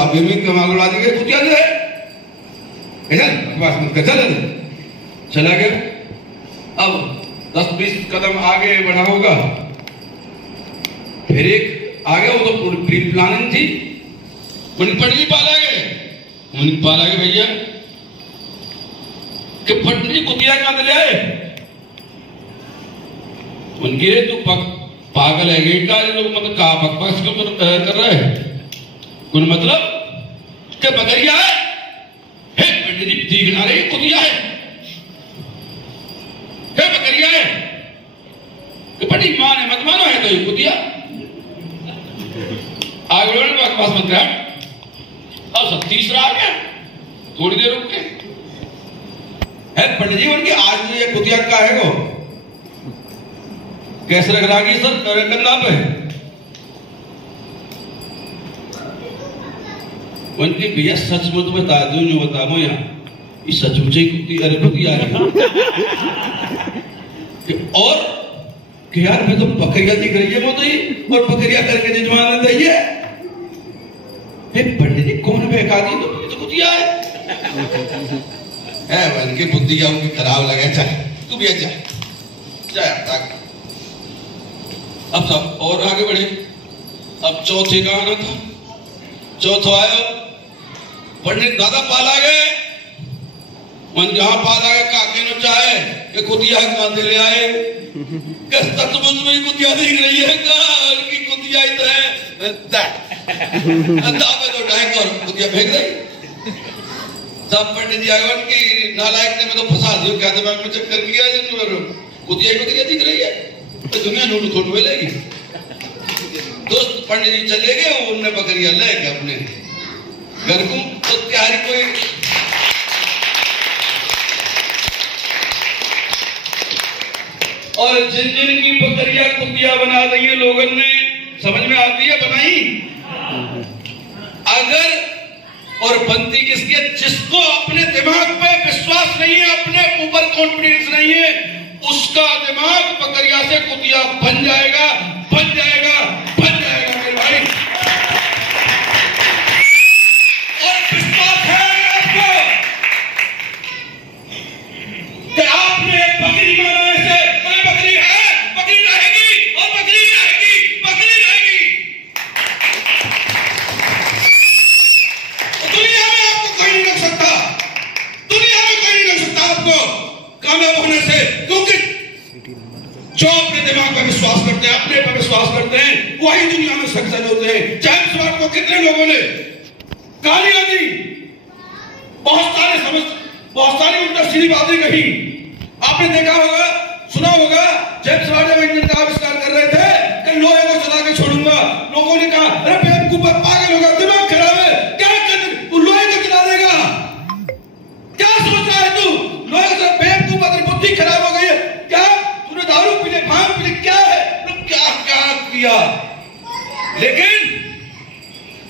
आप भी कमाल दी गए कुतिया जो है बकवास मत कर, चला गया। अब 10-20 कदम आगे बढ़ा होगा, फिर एक आ गया, वो तो प्री प्लानिंग थी। पंडित पाला गए भैया कि पंडित कुतिया कहां ले आए। उनके तो पागल है गेट का लोग, मतलब का बकवास क्यों कर रहे हैं। कुल मतलब कि बकरिया है, पंडित जी ठीक ना रही कुतिया है, बकरिया है कि बड़ी मां ने मत मानो है तो ये कुतिया आगे बढ़े बकवास मत कर। अब सब तीसरा आ गया, थोड़ी देर रुक के है पंडित जी उनकी आज ये कुतिया का है वो कैसे रख रहा सर कंधा पे उनके भैया सच में तो बता दू जो बता दो यहाँ ये सचमुच ही कुतिया है और कि यार मैं तो बकरिया दिख रही है वो तो ही और बकरिया करके जजमान दे पंडित जी कौन बेका दी तो कुतिया है उनकी बुद्धि उनकी खराब लगे। चाहे तू भी चाहे अब सब और आगे बढ़े। अब चौथे का आना था, चौथा आयो पंडित दादा पाला गए मन जहां पाला गए काके नो चाहे कि कुतिया कहां से ले आए कुतिया दिख रही है उनकी कुतिया तो ढाई और कुतिया फेंक रही। सब पंडित जी आए उनकी नालायक ने मैं तो फंसा दियो क्या दिमाग में चक्कर किया कुतिया बकरिया दिख रही है तो दुनिया नोट खोट मिलेगी। दोस्त पंडित जी चले गए, उनने बकरिया ले गए अपने घर को। तो तैयारी कोई और जिन जिन की बकरिया कुतिया बना दी है लोगों ने, समझ में आती है बनाई अगर और बनती किसकी है। जिसको अपने दिमाग पे विश्वास नहीं है, अपने ऊपर कॉन्फिडेंस नहीं है, उसका दिमाग बकरिया से कुतिया बन जाएगा मेरे भाई। और विश्वास है आपको कि आपने बकरी बनाने से कोई बकरी है, बकरी रहेगी और बकरी रहेगी। दुनिया में आपको कोई नहीं रोक सकता, आपको कामयाब होने से, क्योंकि जो अपने दिमाग पर विश्वास करते हैं, अपने पर विश्वास करते हैं, वही दुनिया में सक्सेस होते हैं। जेम्स वाट को कितने लोगों ने गालियां दी, बहुत सारी उल्टा सीधी बातें कही। आपने देखा होगा, सुना होगा, जेम्स वाट जब इंजन का आविष्कार कर रहे थे कि लोहे को चला के छोड़ूंगा, लोगों ने कहा अरे बेवकूफ पागल होगा, दिमाग खराब है, क्या कर तू लोहे को चला देगा, क्या सोच रहा है तू, लोहे से बेवकूफ तेरी बुद्धि खराब हो गई है क्या, तूने दारू पी ले, भांग पी ले, क्या है, तू क्या किया। लेकिन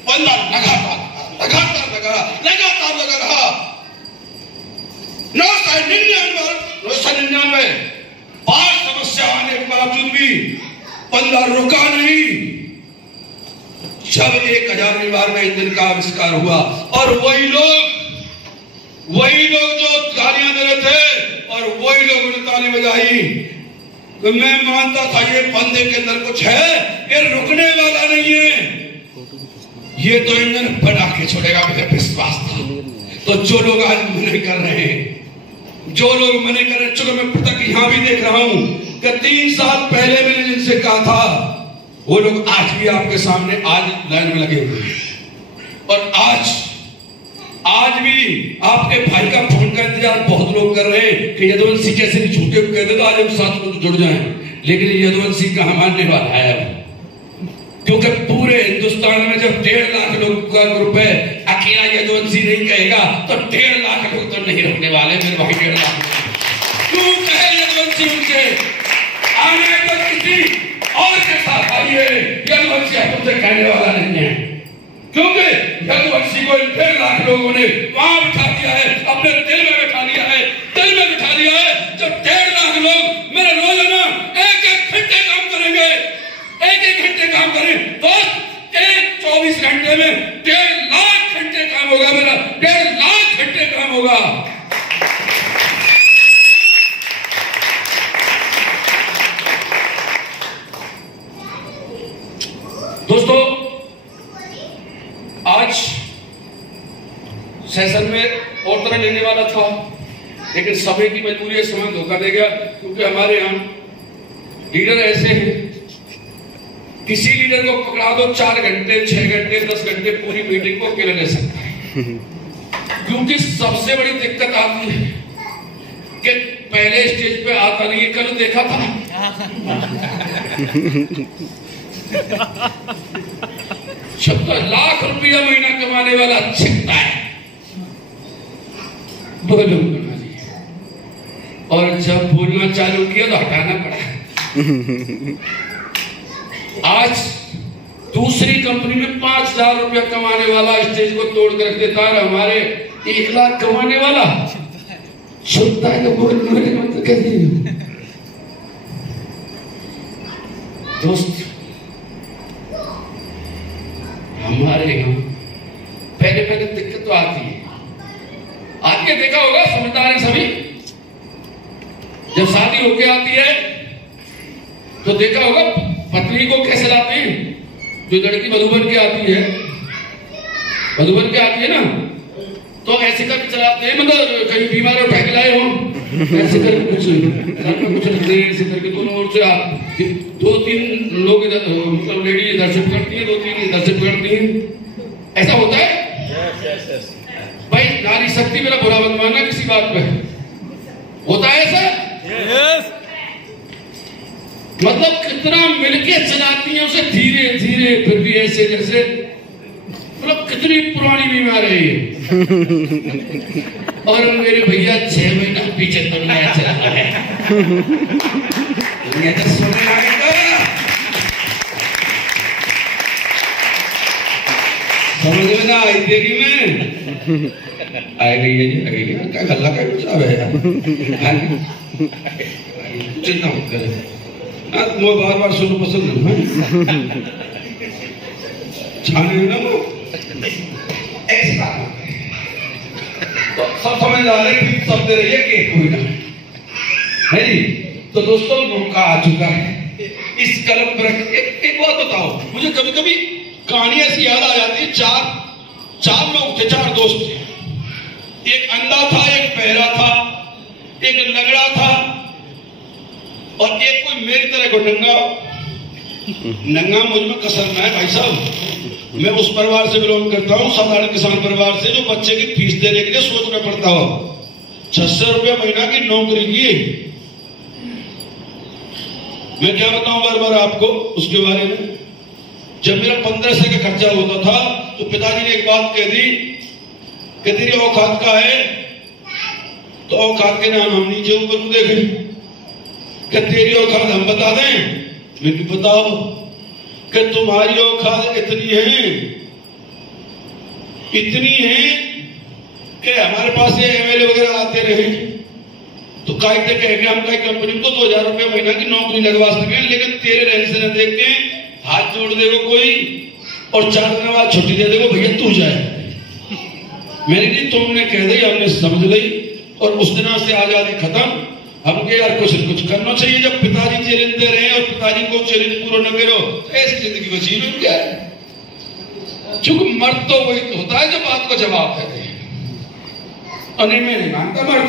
बंदा लगातार लगा रहा। 999 5 समस्या आने के बावजूद भी बंदा रुका नहीं। जब 1000वीं बार में इंजन का आविष्कार हुआ और वही लोग जो गालियां दे रहे थे और वही लोग उन्हें ताली बजाई। तो मैं मानता था ये बंदे के अंदर कुछ है, ये रुकने वाला नहीं है, ये तो इंजन बना के छोड़ेगा, मुझे विश्वास था। तो जो लोग आज मने कर रहे हैं, चलो मैं तक यहां भी देख रहा हूं कि 3 साल पहले मैंने जिनसे कहा था वो लोग आज भी आपके सामने आज लाइन में लगे हुए हैं। और आज भी आपके भाई का फोन का इंतजार बहुत लोग कर रहे हैं कि यदुवंशी कैसे भी झूठे को कह दे तो आज हम साथ में जुड़ जाएं। लेकिन यदुवंशी कहां मानने वाला है, क्योंकि पूरे हिंदुस्तान में जब 1.5 लाख लोग का ग्रुप है, अकेला यदुवंशी नहीं कहेगा तो 1.5 लाख लोग तो नहीं रखने वाले मेरे भाई। 1.5 लाख क्यों कहे यदुवंशी उनसे आने तो किसी और के साथ आइए, यदुवंशी तुमसे कहने वाला नहीं है, क्योंकि यदुवंशी को 1.5 लाख लोगों ने वहां बिठा दिया है, अपने दिल में बिठा लिया है, जब 1.5 लाख लोग मेरे रोजाना 1-1 घंटे काम करेंगे, 1-1 घंटे काम करें दोस्त, 24 घंटे में 1.5 लाख होगा। दोस्तों, आज सेशन में और तरह लेने वाला था, लेकिन समय की मजबूरी समय धोखा दे गया, क्योंकि हमारे यहाँ लीडर ऐसे हैं, किसी लीडर को पकड़ा दो 4 घंटे 6 घंटे 10 घंटे पूरी मीटिंग को अकेले ले सकता है। क्योंकि सबसे बड़ी दिक्कत आती है कि पहले स्टेज पे आता नहीं है। कल देखा था 70 लाख रुपया महीना कमाने वाला छिपता है, बोलो और जब बोलना चालू किया तो हटाना पड़ा। आज दूसरी कंपनी में 5,000 रुपया कमाने वाला स्टेज को तोड़ कर रख देता है, हमारे 1 लाख कमाने वाला छुपता है तो बोलने मत करिए। दोस्त, हमारे यहाँ पहले पहले दिक्कत तो आती है, आके देखा होगा समझदार है सभी। जब शादी होके आती है तो देखा होगा पत्नी को कैसे लाते हैं। जो लड़की वधू बन के आती है, वधू बन के आती है ना, तो ऐसे करके चलाते हैं, मतलब कहीं बीमार उठा के लाए हो, ऐसे करके कुछ रखते हैं, ऐसे करके दोनों ओर से 2-3 लोग इधर, मतलब लेडी इधर से पकड़ती है, 2-3 इधर से पकड़ती है। ऐसा होता है भाई, नारी शक्ति मेरा बुरा मत मानना किसी बात पे, होता है ऐसा। मतलब कितना मिलके चलाती है उसे धीरे धीरे, फिर भी ऐसे जैसे, मतलब कितनी पुरानी बीमार है ये। और मेरे भैया 6 महीना पीछे तो नया चला है, दुनिया तो सोने लगा। समझ में ना आई तेरी में आ गई है जी, आ गई है क्या गल्ला का कुछ अब है, चिंता मत करे, मैं बार-बार सुनो पसंद है छाने ना वो ऐसा तो सब समझ आ रहे हैं, सब दे रही है कि कोई ना है जी। तो दोस्तों, मौका आ चुका है इस कलम पर। एक बात बताओ, मुझे कभी कभी कहानी ऐसी याद आ जाती है। चार लोग थे, 4 दोस्त थे। एक अंधा था, एक बहरा था, एक लंगड़ा था और एक कोई मेरी तरह को नंगा मुझ में कसर ना है भाई साहब। मैं उस परिवार से बिलोंग करता हूँ, साधारण किसान परिवार से, जो बच्चे की फीस देने के लिए सोचना पड़ता हो। 600 रुपया महीना की नौकरी की। मैं क्या बताऊं बार बार आपको उसके बारे में। जब मेरा 1500 का खर्चा होता था तो पिताजी ने एक बात कह दी कि तेरी औकात का है, तो औकात के नाम हम नीचे ऊपर को देखें, कि तेरी औकात हम बता दें। मैंने बताओ कि तुम्हारी औकात इतनी है कि हमारे पास ये एमएलए वगैरह आते रहे तो कायदे कह के हम कई कंपनी को 2000 रुपया महीना की नौकरी लगवा सके, लेकिन तेरे रहन से न देख के हाथ जोड़ देगा कोई और 4 दिन बाद छुट्टी दे देगा, भैया तू जाए। मैंने जी तुमने कह दी, हमने समझ ली और उस दिन से आजादी खत्म। हमके यार कुछ न कुछ करना चाहिए। जब पिताजी चैलेंज दे रहे हैं और पिताजी को चैलेंज पूरा न करो तो ऐसी जिंदगी बची में क्या है। चूंकि मर्द तो वही तो होता है जो बात को जवाब देते हैं, और नहीं मैं नहीं मानता मर्द।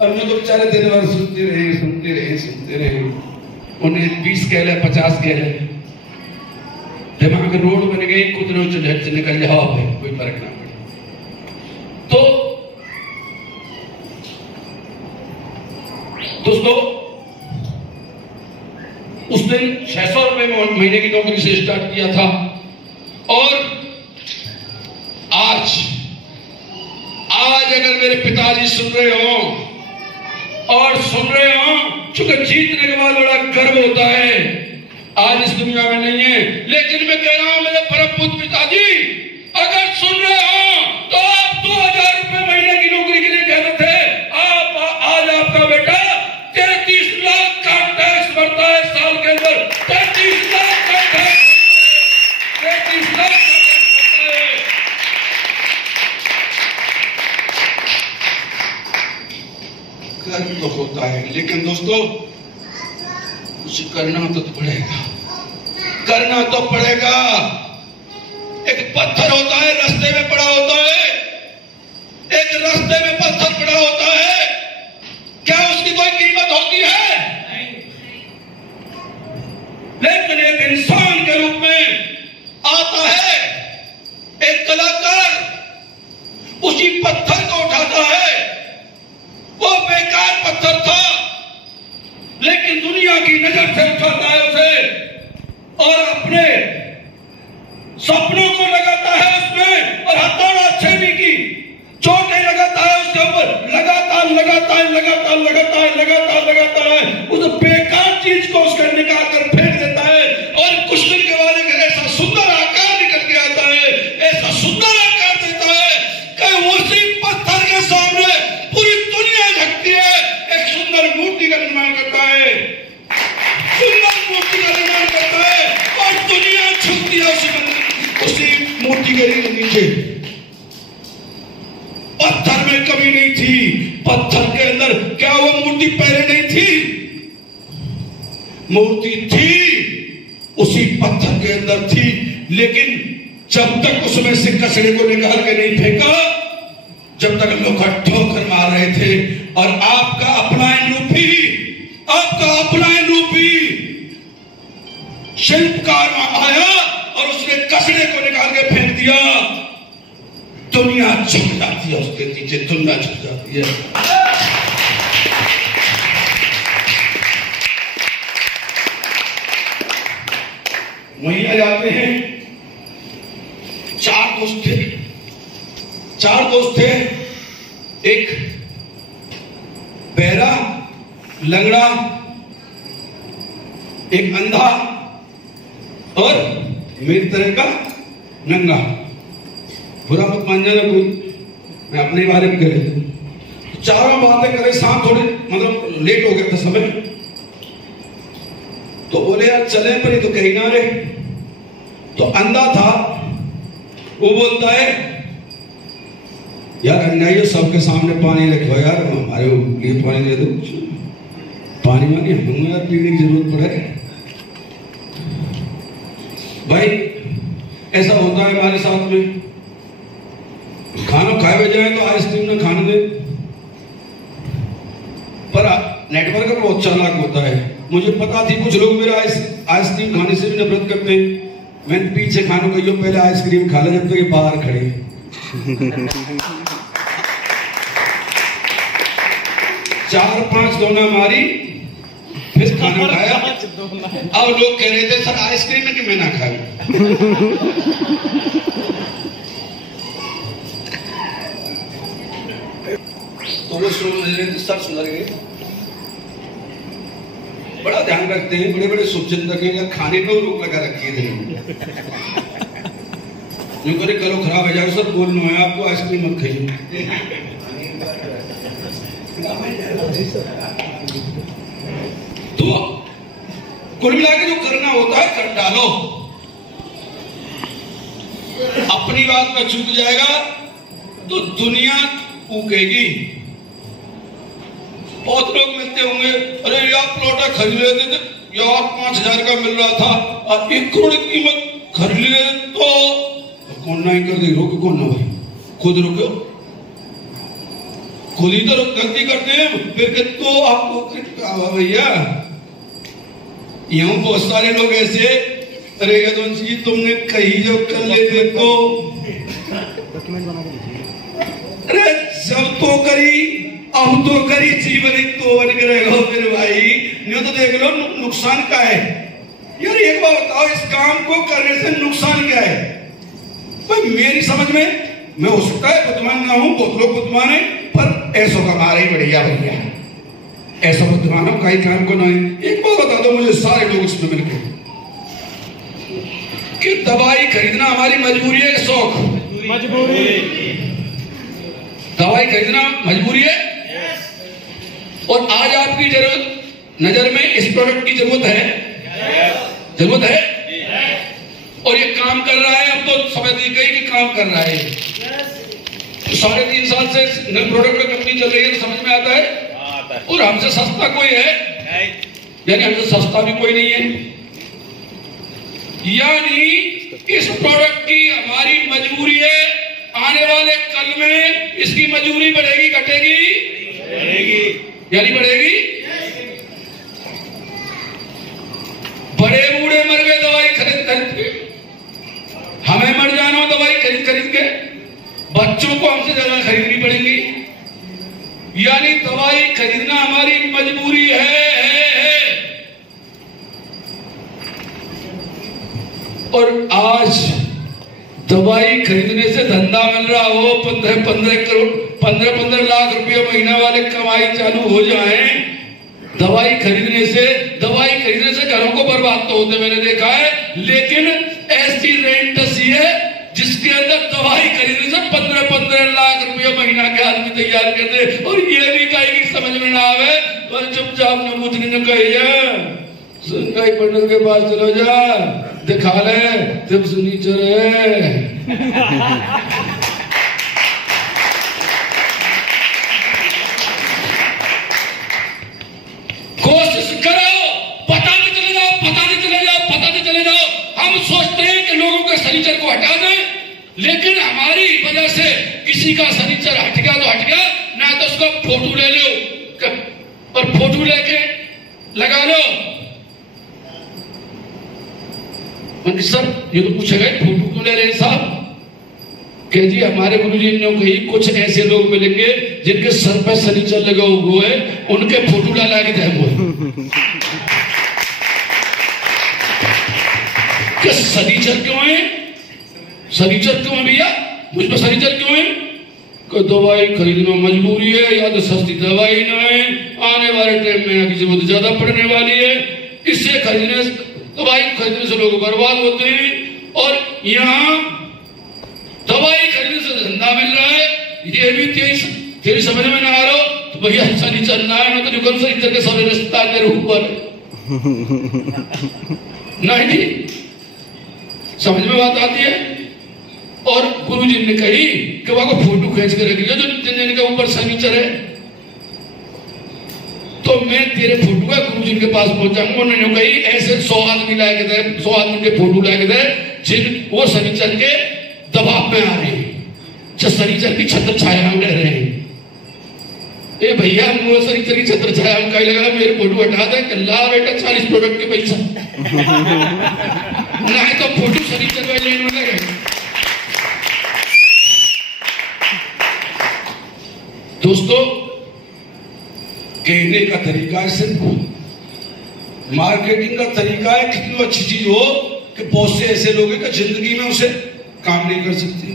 और मैं तो बेचारे दिन भर सुनते रहे, उन्हें 20 कह ले 50 कह ले, दिमाग रोड बन गई, कुतरे झट से निकल जाओ, कोई फर्क ना पड़े। तो दोस्तों, उस दिन 600 रुपए में महीने की नौकरी से स्टार्ट किया था और आज अगर मेरे पिताजी सुन रहे हो और सुन रहे हो, चूंकि जीतने के बाद बड़ा गर्व होता है, आज इस दुनिया में नहीं है, लेकिन मैं कह रहा हूं मेरे परम पूज्य पिताजी अगर सुन रहे हो तो आप 2000 रुपए महीने की नौकरी के लिए कहते थे, आज आपका बेटा 33 लाख का टैक्स भरता है साल के अंदर। 33 लाख का टैक्स, 33 लाख का टैक्स भरता है। कर्म तो होता है, लेकिन दोस्तों कुछ करना तो पड़ेगा, करना तो पड़ेगा। एक पत्थर होता है रास्ते में पड़ा होता है, एक रास्ते में पत्थर पड़ा होता है, क्या उसकी कोई कीमत होती है? लेकिन एक इंसान के रूप में आता है एक कलाकार, उसी पत्थर को उठाता है। वो बेकार पत्थर था, लेकिन दुनिया की नजर से उठाता है उसे और अपने सपनों को लगाता है उसमें, और हथौड़ा छेनी की चोटें लगाता है उसके ऊपर, लगातार लगातार लगातार लगातार लगातार लगातार उस बेकार चीज को उसका निकाल कर फेंक देता है, और कुछ दिन के बाद एक ऐसा सुंदर आकार निकल के आता है, ऐसा सुंदर आकार देता है कि उसी पत्थर के सामने पूरी दुनिया झुकती है। एक सुंदर मूर्ति का निर्माण करता है, सुंदर मूर्ति का निर्माण करता है, और दुनिया झुकती है उसी मूर्ति के नीचे। पत्थर में कमी नहीं थी, पत्थर के अंदर क्या वो मूर्ति पहले नहीं थी? मूर्ति थी, उसी पत्थर के अंदर थी, लेकिन जब तक उसमें से कचरे को निकाल के नहीं फेंका, जब तक लोग ठोकर मार रहे थे। और आपका अपना रूपी, आपका अपना रूपी शिल्पकार आया और उसने कचरे को निकाल के फेंक दिया, दुनिया झुक जाती है उसके नीचे, दुनिया झुक जाती है। वहीं आ जाते हैं, चार दोस्त थे, एक बहरा, लंगड़ा, एक अंधा और मेरी तरह का नंगा। बुरा मत मान जाना कोई, मैं अपने बारे में कह रही थी। चारों बातें करे, शाम थोड़े मतलब लेट हो गया था समय, तो बोले यार चले, पर ये तो कहीं ना रहे। तो अंधा था, वो बोलता है यार अन्यायियों सबके सामने पानी रखो यार, हमारे लिए पानी दे दो, पानी मानी हमें यार पीने की जरूरत पड़े। भाई ऐसा होता है हमारे साथ में, खाना खाए जाए तो आइसक्रीम ना खाने दे, पर नेटवर्क बहुत चालाक होता है। मुझे पता थी कुछ लोग मेरे आइसक्रीम खाने से भी नफरत करते हैं, मैंने पीछे खाने को यो पहले आइसक्रीम खा ले जब तक ये बाहर खड़े। 4-5 दोना मारी, फिर खाना खाया। अब लोग कह रहे थे सर आइसक्रीम है कि मैं ना खाऊं। तो वो सर सुधर गए। बड़ा ध्यान रखते हैं, बड़े बड़े शुभचिंतक हैं, खाने पर रोक लगा रखी है। जो करे कलो खराब हो जाए सर, बोलना है आपको आइसक्रीम मत खाइए। तो कुल मिला के जो करना होता है कर डालो। अपनी बात में चूक जाएगा तो दुनिया ऊकेगी। बहुत लोग मिलते होंगे, अरे यार प्लॉट खरीद लेते थे यार, 5,000 का मिल रहा था और 1 करोड़ की कीमत खरीद ले तो कौन नहीं कर दे, रोक कौन ना भाई, खुद रुको, खुद ही तो गलती करते हैं। फिर तो आपको भैया, यहाँ बहुत सारे लोग ऐसे, अरे जी तुमने कहीं जो कर लेते तो, अरे जब तो करी अब तो करी, जीवन तो बन के रहेगा मेरे भाई। नहीं तो देख लो नुकसान क्या है यार, एक बार बताओ इस काम को करने से नुकसान क्या है? भाई मेरी समझ में, मैं हो सकता है बुद्धिमान ना हूं, बहुत लोग बुद्धिमान है, पर ऐसो का मारा ही बढ़िया भैया, ऐसा बुद्धिमान हो कहीं काम को नहीं। एक बार बता दो मुझे सारे लोग उसमें मिलकर कि दवाई खरीदना हमारी मजबूरी है, शौक मजबूरी, दवाई खरीदना मजबूरी है। और आज आपकी जरूरत नजर में इस प्रोडक्ट की जरूरत है, जरूरत है, और ये काम कर रहा है। अब तो समझ गई कि काम कर रहा है। तो 3.5 साल से नए प्रोडक्ट में कंपनी चल रही है, तो समझ में आता है और हमसे सस्ता कोई है? यानी हमसे सस्ता भी कोई नहीं है। यानी इस प्रोडक्ट की हमारी मजबूरी है, आने वाले कल में इसकी मजबूरी बढ़ेगी घटेगी? बढ़ेगी। यानी बढ़ेगी। बड़े बूढ़े मर गए दवाई खरीद खरीद के, हमें मर जाना दवाई खरीद खरीद के, बच्चों को हमसे ज्यादा खरीदनी पड़ेगी। यानी दवाई खरीदना हमारी मजबूरी है। और आज दवाई खरीदने से धंधा मिल रहा हो, 15 करोड़ 15 लाख रुपए महीना वाले कमाई चालू हो जाए दवाई खरीदने से घरों को बर्बाद तो होते मैंने देखा है। लेकिन ऐसी रेंट है जिसके अंदर दवाई खरीदने से 15 लाख रुपए महीना के आदमी तैयार करते, और ये भी कहीं समझ में ना आवे तो चुपचाप नमूतनी ने कही सुनकाई पंडित के पास चलो जा, दिखा ले जब सुनी चले। कोशिश करो, पता नहीं चले जाओ। हम सोचते हैं कि लोगों के शनिचर को हटा दें, लेकिन हमारी वजह से किसी का शनिचर हट गया तो हट गया, ना तो उसका फोटो ले लो और फोटो लेके लगा लो। सर ये तो पूछेगा फोटो क्यों ले रहे साहब? कह जी हमारे गुरुजी ने कही कुछ ऐसे लोग मिलेंगे जिनके सर पर शनिचर लगा हुआ है, उनके फोटो डाला के दे। शनिचर क्यों है? शनिचर क्यों है भैया? मुझ पर शनिचर क्यों है? कोई दवाई खरीदना मजबूरी है, या तो सस्ती दवाई ना है, आने वाले टाइम में किसी को ज्यादा पड़ने वाली है, इससे दवाई खरीदने से लोग बर्बाद होते हैं। और यहाँ दवाई खरीदने से धंधा मिल रहा है, ये भी तेरी समझ में ना आ रहा हो तो भैया ऐसा नहीं चलना है, ना तो निकल से इधर के सारे रिश्ता तेरे ऊपर नहीं समझ में बात आती है। और गुरुजी ने कही कि वहां को फोटो खींच के रखिए जो जिनके ऊपर शनिचर है, तो मैं तेरे फोटो का गुरुजी के पास पहुंचाऊंगा। उन्होंने कही ऐसे 100 आदमी लाके दे, 100 आदमी के फोटो लाके दे जिन वो शनिचर के दबाव में आ रहे हैं, शनिचर की छत्र छाया में रह रहे हैं। ए भैया मुझे शनिचर की छत्र छाया में कहीं लगा, मेरे फोटो हटा दे, ला बेटा 40 प्रोडक्ट के पैसा ना है तो फोटो शनिचर वाले लेने में लगे। दोस्तों कहने का तरीका है, सिर्फ मार्केटिंग का तरीका है। कितनी अच्छी चीज हो कि बहुत से ऐसे लोग हैं कि जिंदगी में उसे काम नहीं कर सकते।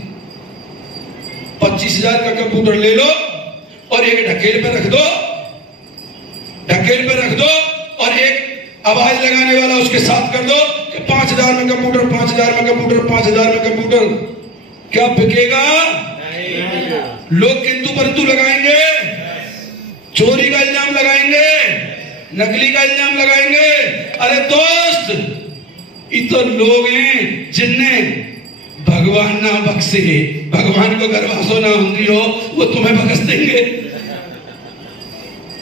25,000 का कंप्यूटर ले लो और एक ढकेल पे रख दो और एक आवाज लगाने वाला उसके साथ कर दो कि 5,000 में कंप्यूटर, 5,000 में कंप्यूटर, 5,000 में कंप्यूटर। क्या बिकेगा? लोग किंतु परंतु लगाएंगे, चोरी का इल्जाम लगाएंगे, नकली का इल्जाम लगाएंगे। अरे दोस्त, ये तो लोग हैं जिनने भगवान ना बख्शे, भगवान को गर्वासो ना होती हो, वो तुम्हें बख्श देंगे।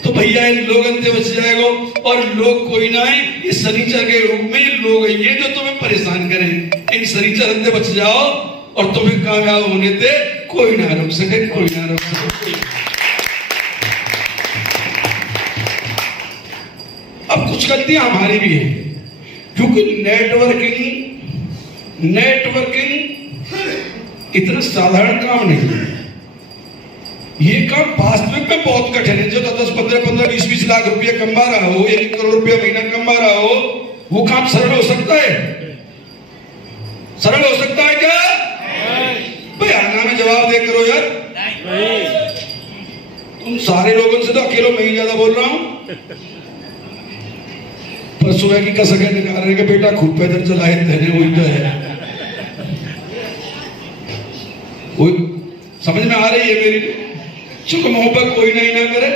तो भैया इन लोगों से बच जाएगा। और लोग कोई ना है, इस शनिचर के रूप में लोग ये जो तुम्हें परेशान करें, इन शनिचर से बच जाओ और तुम्हें कामयाब होने दे कोई ना रोक सके, कोई ना रोक सके। अब कुछ गलतियां हमारी भी हैं, क्योंकि नेटवर्किंग इतना साधारण काम नहीं है। ये काम वास्तविक में बहुत कठिन है। जो 10, 15, 20 लाख रुपया कमा रहा हो, 1 करोड़ रुपया महीना कमा रहा हो, वो काम सरल हो सकता है? सरल हो सकता है क्या? भाई आना में जवाब दे करो यार। तुम सारे लोगों से तो अकेले मैं ही ज्यादा बोल रहा हूं। पर सुबह की कसकें निकाल रहे कि बेटा खूब पैदल चलाए देने, वही तो है। वो समझ में आ रही है मेरी? चूंकि मोहब्बत कोई नहीं ना करे,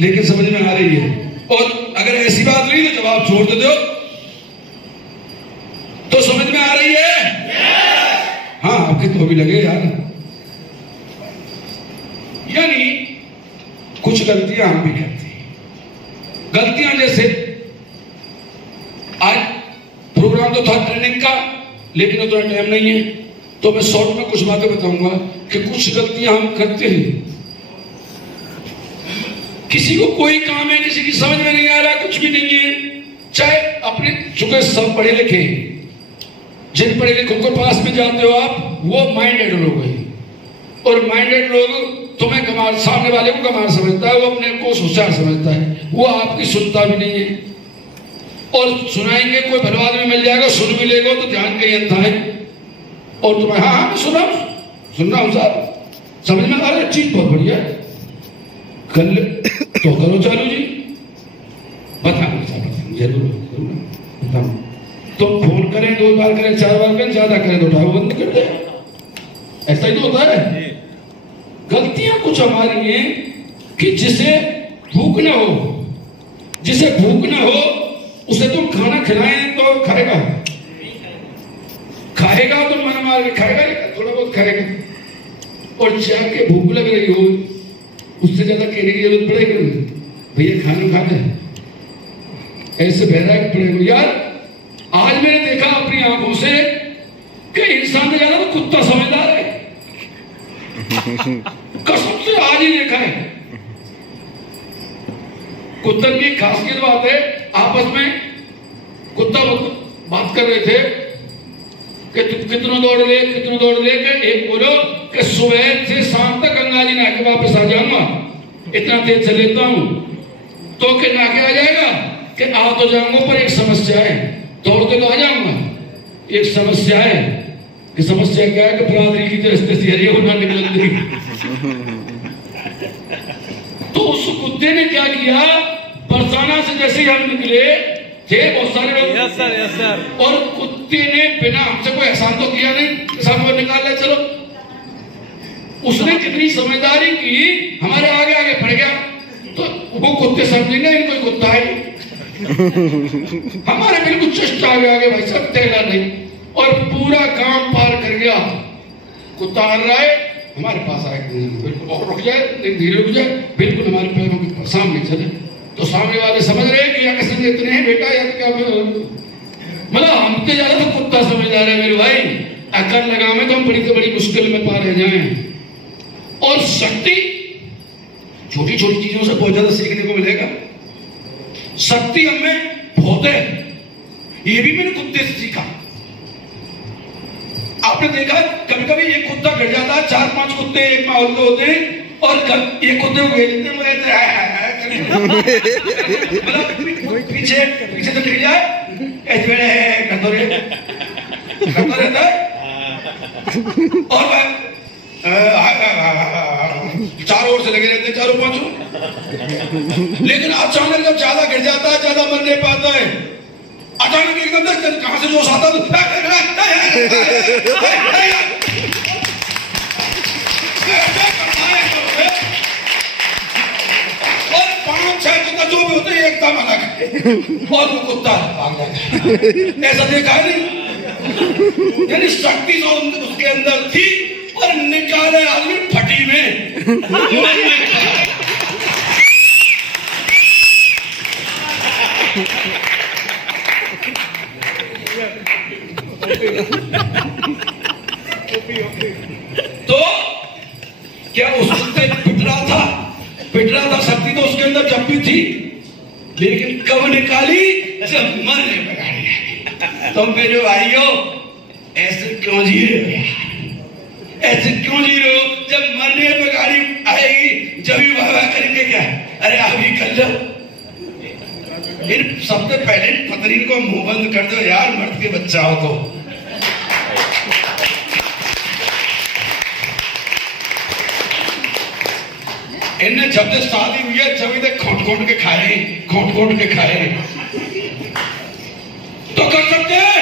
लेकिन समझ में आ रही है। और अगर ऐसी बात नहीं तो जवाब छोड़ दो तो समझ में आ रही है? हाँ, आपके तो भी लगे यार। यानी कुछ गलतियां हम भी करते हैं। गलतियां जैसे आज प्रोग्राम तो था ट्रेनिंग का, लेकिन उतना टाइम नहीं है, तो मैं शॉर्ट में कुछ बातें बताऊंगा कि कुछ गलतियां हम करते हैं। किसी को कोई काम है, किसी की समझ में नहीं आ रहा, कुछ भी नहीं है, चाहे अपने चूंकि सब पढ़े लिखे हैं, जिन पढ़े लिखों के पास में जाते हो आप, वो माइंडेड लोग हैं, और माइंडेड लोग तुम्हें कमाल, सामने वाले को कमाल समझता है, वो अपने को होशियार समझता है, वो आपकी सुनता भी नहीं है। और सुनाएंगे, कोई भला आदमी मिल जाएगा, सुन भी लेगा तो ध्यान कहीं अंधा है, और तुम्हें हाँ सुन रहा हूं साहब, समझ में आ रहा है, चीज बहुत बढ़िया है, कर तो करो चालू जी, बताओ जरूर बताओ। तो फोन करें, 2 बार करें, 4 बार करें, ज्यादा करें तो उठाओ बंद कर दे, ऐसा ही तो होता है। गलतियां कुछ हमारी हैं कि जिसे भूख ना हो, जिसे भूख ना हो उसे तुम खाना खिलाएं तो खाएगा, खाएगा तो मन मार के खाएगा, थोड़ा बहुत खाएगा। और जाके भूख लग रही हो, उससे ज्यादा कहने की जरूरत पड़ेगी, भैया खाना खा ले, ऐसे बहरा के पड़ेगा। यार आज मैंने देखा अपनी आंखों से कि इंसान से ज्यादा तो कुत्ता समझदार है, कसम से आज ही देखा है। कुत्तन की खासियत बात है, आपस में कुत्ता बात कर रहे थे कि तुम कितना दौड़ ले कि एक बोलो कि सुबह से शाम तक गंगा जी नहा के वापस आ जाऊंगा, इतना तेज चल लेता हूं, तो कि नहा के आ जाएगा कि आ तो जाऊंगा, पर एक समस्या है, दौड़ के तो आ जाऊंगा, एक समस्या है। कि समस्या क्या है कि बरादरी की जो स्थिति है वो ना निकल। तो उस कुत्ते ने क्या किया, बरसाना से जैसे ही हम निकले थे, बहुत सारे लोग, यस सर, और कुत्ते ने बिना हमसे कोई एहसान तो किया नहीं, सब वो निकाल ले चलो, उसने कितनी समझदारी की, हमारे आगे आगे बढ़ गया। तो वो कुत्ते समझेंगे इनको कुत्ता है, हमारे बिल्कुल चुस्त आगे भाई सब तेला नहीं, और पूरा काम पार कर गया। कुत्ता आ रहा है, हमारे पास आए, बिल्कुल रुक जाए, धीरे रुक जाए, बिल्कुल हमारे पैरों के सामने चले, तो सामने वाले समझ रहे कि या किसी इतने हैं बेटा, या क्या मतलब हमसे ज्यादा तो कुत्ता समझदार है मेरे भाई, अकल लगा में तो हम बड़ी से बड़ी मुश्किल में पार रह जाए। और शक्ति छोटी छोटी चीजों से बहुत ज्यादा सीखने को मिलेगा, शक्ति हमें बहुत है, ये भी मैंने कुत्ते से सीखा। आपने देखा कभी कभी एक कुत्ता गिर जाता है, 4-5 कुत्ते एक माहौल में होते हैं, और एक कुत्ते को घेरते में रहते हैं, पीछे से गिर जाए, ऐसे रहता है, और चारों ओर से लगे रहते हैं, चारों पांचों। लेकिन अचानक जब ज्यादा गिर जाता है, ज्यादा मर नहीं पाता है, अचानक एकदम कहां से जोश आता और 5-6 कुत्ता जो भी होते हैं एकदम अलग, और वो कुत्ता भाग जाता है, ऐसा देखा नहीं। यानी शक्ति जो उसके अंदर थी, और निकाले आदमी फटी में। तो क्या उस कुत्ते पिट रहा था, शक्ति तो उसके अंदर जब भी थी, लेकिन कब निकाली, जब मरने पे गाड़ी। तो मेरे भाइयों ऐसे क्यों जी रहे हो, ऐसे क्यों जी रहे हो, जब मरने पे गाड़ी आएगी जब भी वाह करेंगे क्या, अरे अभी कर लो। इन सबसे पहले पत्नी को मुंह बंद कर दो यार, मर्द के बच्चा हो तो। इनने जब तक शादी हुई है, जब तक खोट के खाए, तो कर सकते हैं,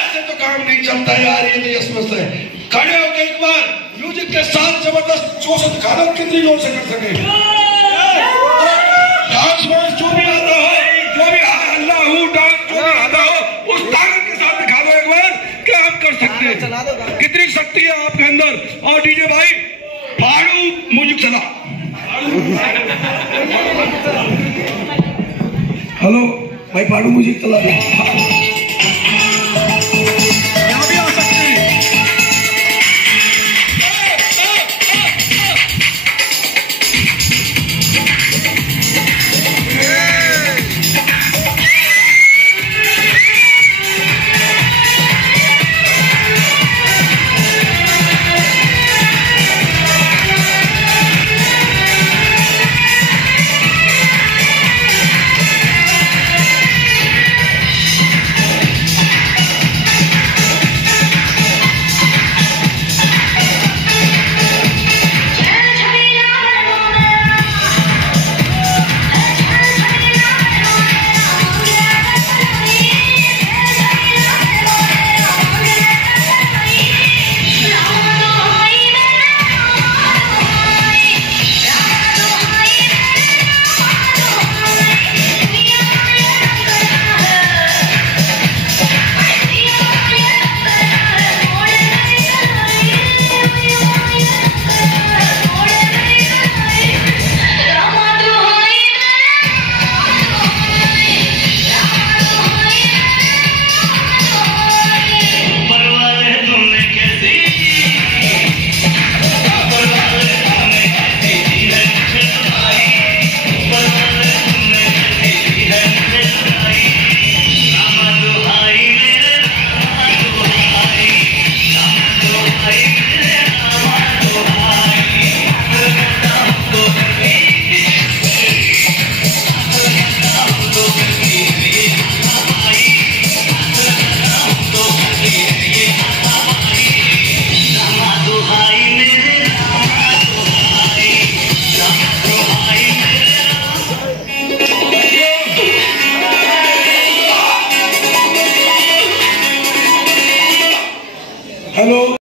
ऐसे तो काम नहीं चलता यार, ये तो यस है। खड़े होकर एक बार म्यूजिक के साथ जबरदस्त जोश दिखाना, कितनी जोर से कर सके, डांस वांस जो भी आता हो, जो भी अल्लाह डांस जो भी आता हो, उस ताकत के साथ दिखा दो एक बार कि आप कर सकते हैं, कितनी शक्ति है आपके अंदर। और डीजे भाई फाड़ू म्यूजिक चला। हेलो भाई, पाड़ू म्यूजिक चला दो।